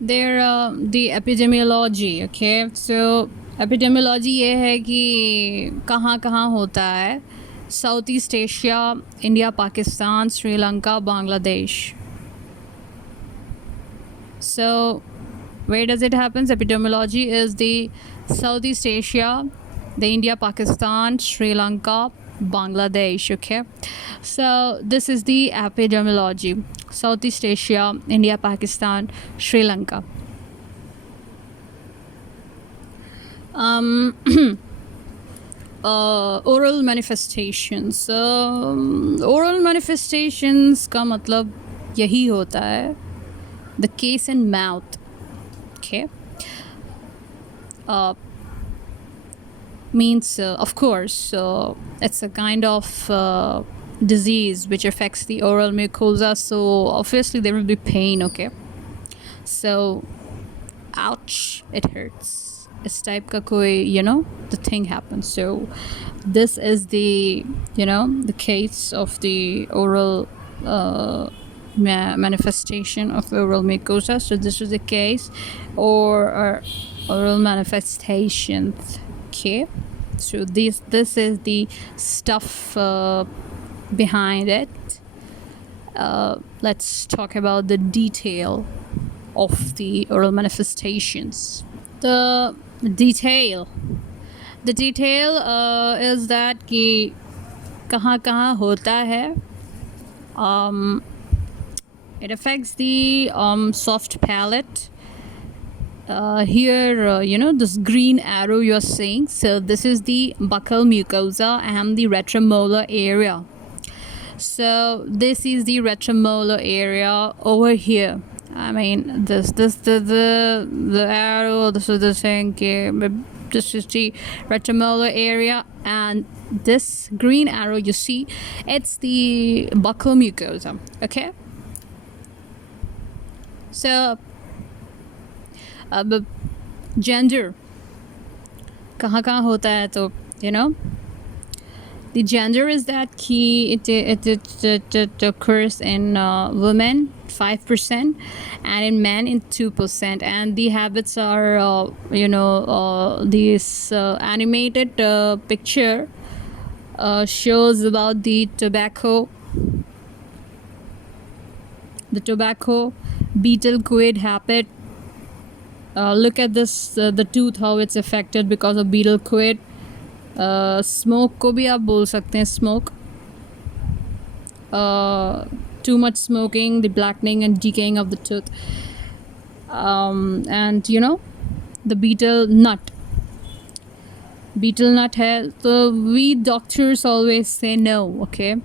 There the epidemiology. Okay, so epidemiology ये है कि कहाँ कहाँ होता है. Southeast Asia, India, Pakistan, Sri Lanka, Bangladesh. So where does it happen? Epidemiology is the Southeast Asia, the India, Pakistan, Sri Lanka, Bangladesh. Okay, so this is the epidemiology. Southeast Asia, India, Pakistan, Sri Lanka. Oral manifestations. Oral manifestations का मतलब यही होता है, the case in mouth. Okay, means of course it's a kind of disease which affects the oral mucosa, so obviously there will be pain. Okay, so ouch, it hurts. This type ka koi, the thing happens. So this is the, the case of the oral manifestation of the oral mucosa. So this is the case or oral manifestations. Okay, so this is the stuff behind it. Let's talk about the detail of the oral manifestations. The detail is that कि कहाँ कहाँ होता है. It affects the soft palate. Here, this green arrow you're seeing. So this is the buccal mucosa and the retromolar area. So this is the retromolar area over here. I mean, the arrow, this is the thing, this is the retromolar area, and this green arrow you see, it's the buccal mucosa. Okay, so gender कहाँ कहाँ होता है, तो the gender is that it occurs in women 5% and in men in 2%, and the habits are this animated picture shows about the tobacco betel quid habit. Look at this, the tooth, how it's affected because of betel quid. Smoke को भी आप बोल सकते हैं, smoke, too much smoking, the blackening and decaying of the tooth, and the betel nut है, so we doctors always say no. Okay,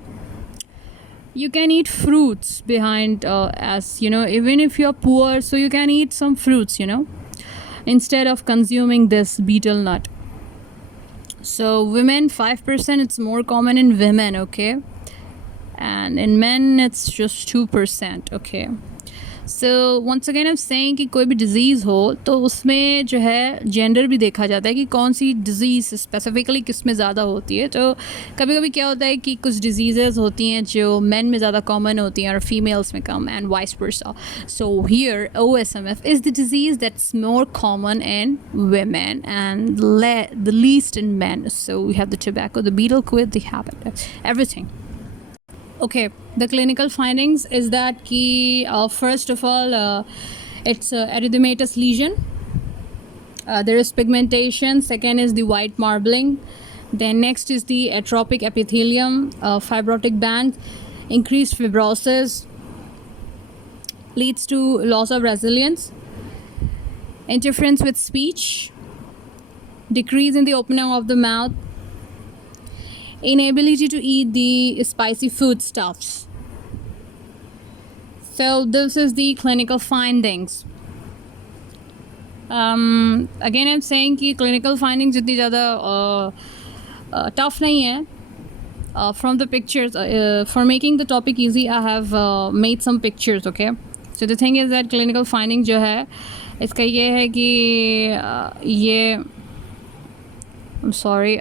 you can eat fruits behind as even if you're poor, so you can eat some fruits instead of consuming this betel nut. So women 5%, it's more common in women. Okay, and in men it's just 2%. Okay, so once again I'm saying कि कोई भी disease हो तो उसमें जो है gender भी देखा जाता है कि कौन सी डिज़ीज़ स्पेसिफिकली किस में ज़्यादा होती है. तो कभी कभी क्या होता है कि कुछ डिजीज़ेज़ होती हैं जो मेन में ज़्यादा कॉमन होती हैं और फीमेल्स में कम, and vice versa. So here OSMF is the disease that's more common in women and the least in men. So we have the tobacco, the betel quid, the habit, everything. Okay, the clinical findings is that first of all, it's erythematous lesion. There is pigmentation. Second is the white marbling. Then next is the atrophic epithelium, fibrotic band, increased fibrosis, leads to loss of resilience, interference with speech, decrease in the opening of the mouth, inability to eat the spicy foodstuffs. So this is the clinical findings. Again I'm saying कि clinical findings इतनी ज़्यादा tough नहीं है. From the pictures, for making the topic easy, I have made some pictures. Okay, so the thing is that clinical findings जो है इसका ये है कि ये I'm sorry,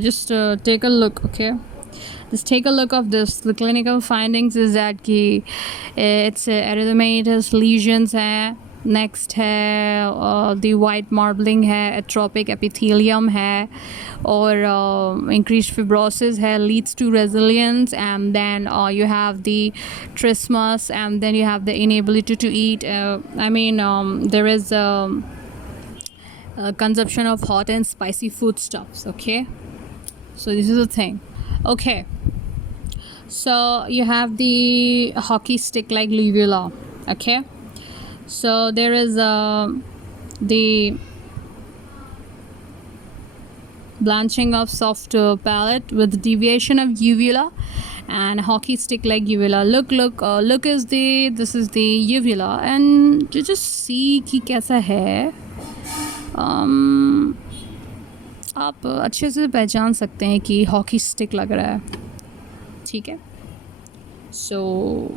just take a look. Okay, Just take a look of this. The clinical findings is that कि it's erythematous lesions है, next है the white marbling है, atrophic epithelium है, or increased fibrosis है, leads to resilience, and then you have the trismus, and then you have the inability to eat. There is consumption of hot and spicy foodstuffs. Okay, so this is the thing. Okay, so you have the hockey stick like uvula. Okay, so there is the blanching of soft palate with deviation of uvula and hockey stick like uvula. Look is this is the uvula, and you just see कि कैसा है. आप अच्छे से पहचान सकते हैं कि हॉकी स्टिक लग रहा है. ठीक है. So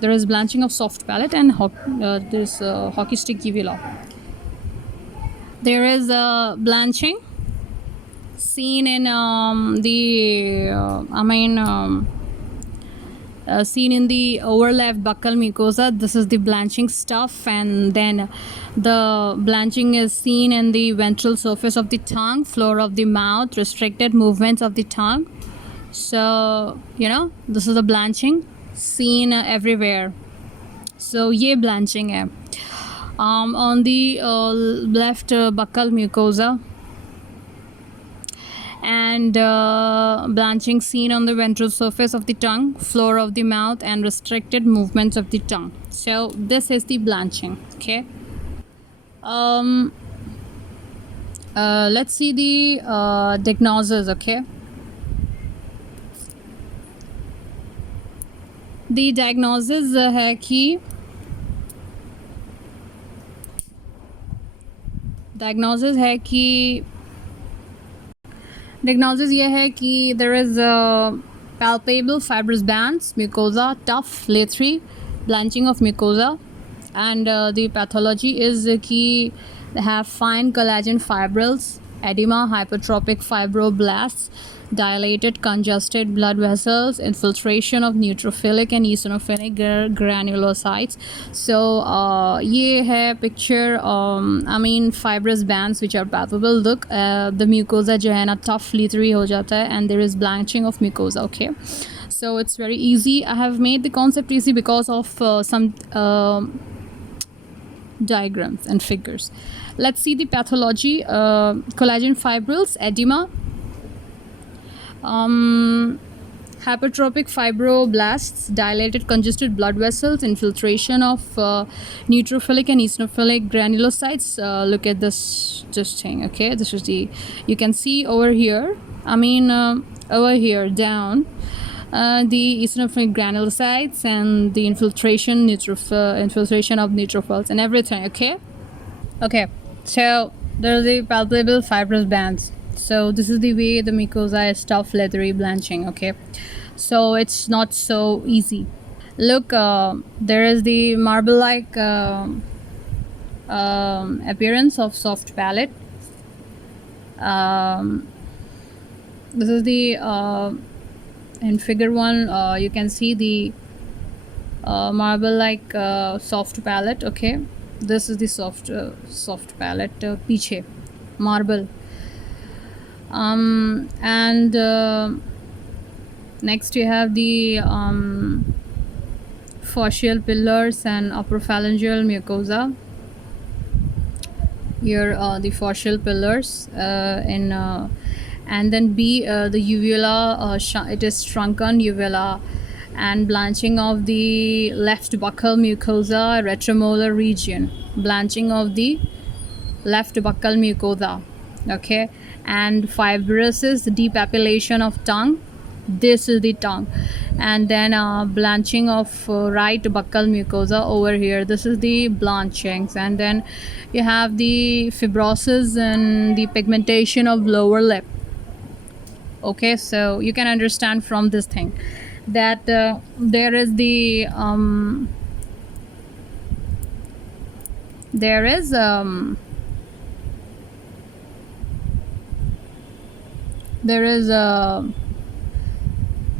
there is blanching of soft palate and this hockey stick uvula. There is blanching seen in seen in the overlapped buccal mucosa. This is the blanching stuff, and then the blanching is seen in the ventral surface of the tongue, floor of the mouth, restricted movements of the tongue. So this is the blanching seen everywhere. So ये blanching है. On the left buccal mucosa, and blanching seen on the ventral surface of the tongue, floor of the mouth, and restricted movements of the tongue. So this is the blanching. Okay. Let's see the diagnosis. Okay. The diagnosis है कि diagnosis ये है कि there is a palpable fibrous bands, mucosa, tough, leathery, blanching of mucosa, and the pathology is कि they have fine collagen fibrils, edema, hypertrophic fibroblasts, dilated congested blood vessels, infiltration of neutrophilic and eosinophilic granulocytes. So ये है picture fibrous bands which are palpable. Look, the mucosa जो है ना tough, leathery हो जाता है, and there is blanching of mucosa. Okay, so it's very easy. I have made the concept easy because of some diagrams and figures. Let's see the pathology. Collagen fibrils, edema, hypertrophic fibroblasts, dilated congested blood vessels, infiltration of neutrophilic and eosinophilic granulocytes. Look at this thing. Okay, this is you can see over here, over here down, the eosinophilic granulocytes and the infiltration of neutrophils and everything. Okay, so there are the palpable fibrous bands. So this is the way the mucosa is tough, leathery, blanching. Okay, so it's not so easy. Look, there is the marble-like appearance of soft palate. This is the in figure 1. You can see the marble-like soft palate. Okay, this is the soft palate. Piche marble. And next you have the fascial pillars and upperphalangeal mucosa. Here the fascial pillars and then B, the uvula, it is shrunken uvula, and blanching of the left buccal mucosa, retromolar region, blanching of the left buccal mucosa. Okay, and fibrosis, depapillation of tongue. This is the tongue, and then blanching of right buccal mucosa over here. This is the blanchings, and then you have the fibrosis and the pigmentation of lower lip. Okay, so you can understand from this thing that there is the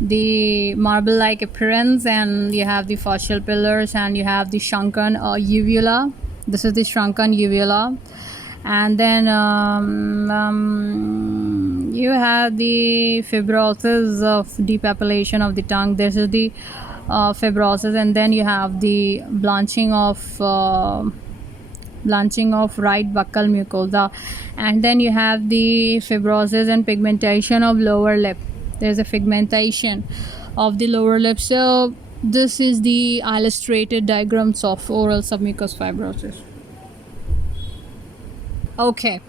the marble-like appearance, and you have the fascial pillars, and you have the shrunken uvula. This is the shrunken uvula. And then you have the fibrosis of depapillation of the tongue. This is the fibrosis. And then you have the blanching of right buccal mucosa. And then you have the fibrosis and pigmentation of lower lip. There's a pigmentation of the lower lip. So this is the illustrated diagrams of oral submucous fibrosis. Okay.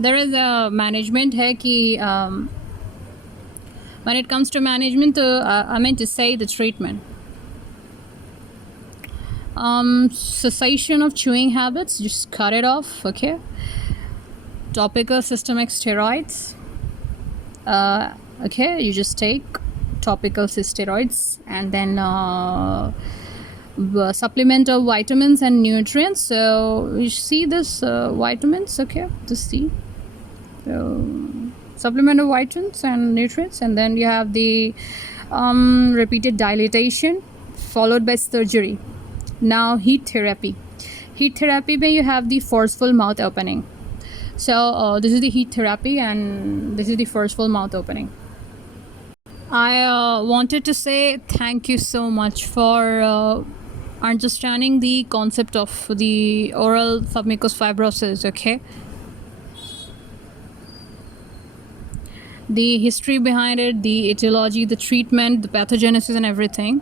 There is a management है कि when it comes to management, I meant to say the treatment. Cessation of chewing habits, just cut it off, okay? Topical systemic steroids, okay, you just take topical steroids, and then supplement of vitamins and nutrients. So you see this vitamins, okay, just see. So supplement of vitamins and nutrients, and then you have the repeated dilatation followed by surgery. Now heat therapy where you have the forceful mouth opening. So this is the heat therapy, and this is the forceful mouth opening. I wanted to say thank you so much for understanding the concept of the oral submucous fibrosis, okay? The history behind it, the etiology, the treatment, the pathogenesis, and everything.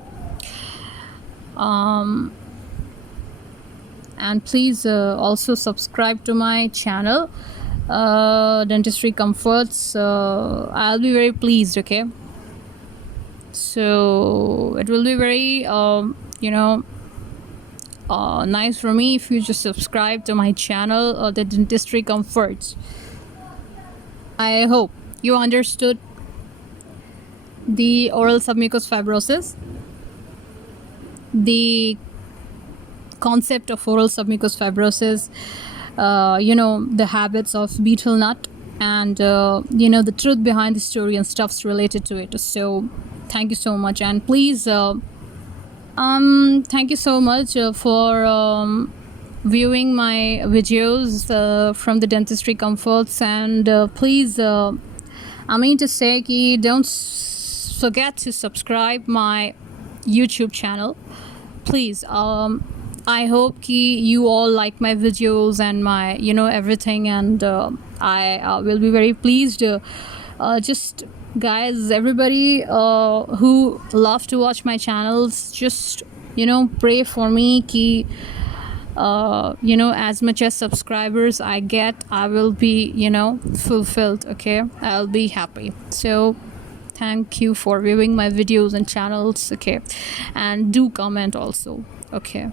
And please also subscribe to my channel, Dentistry Comforts. I'll be very pleased, okay? So it will be very nice for me if you just subscribe to my channel, the Dentistry Comforts. I hope you understood the oral submucous fibrosis, the concept of oral submucous fibrosis, the habits of betel nut, and the truth behind the story and stuffs related to it. So thank you so much, and please thank you so much for viewing my videos from the Dentistry Comforts. And please, I mean to say ki don't forget to subscribe my YouTube channel, please. I hope ki you all like my videos and my everything, and I will be very pleased. Just guys, everybody who love to watch my channels, just pray for me ki as much as subscribers I get, I will be fulfilled, okay? I'll be happy. So thank you for viewing my videos and channels, okay? And do comment also, okay?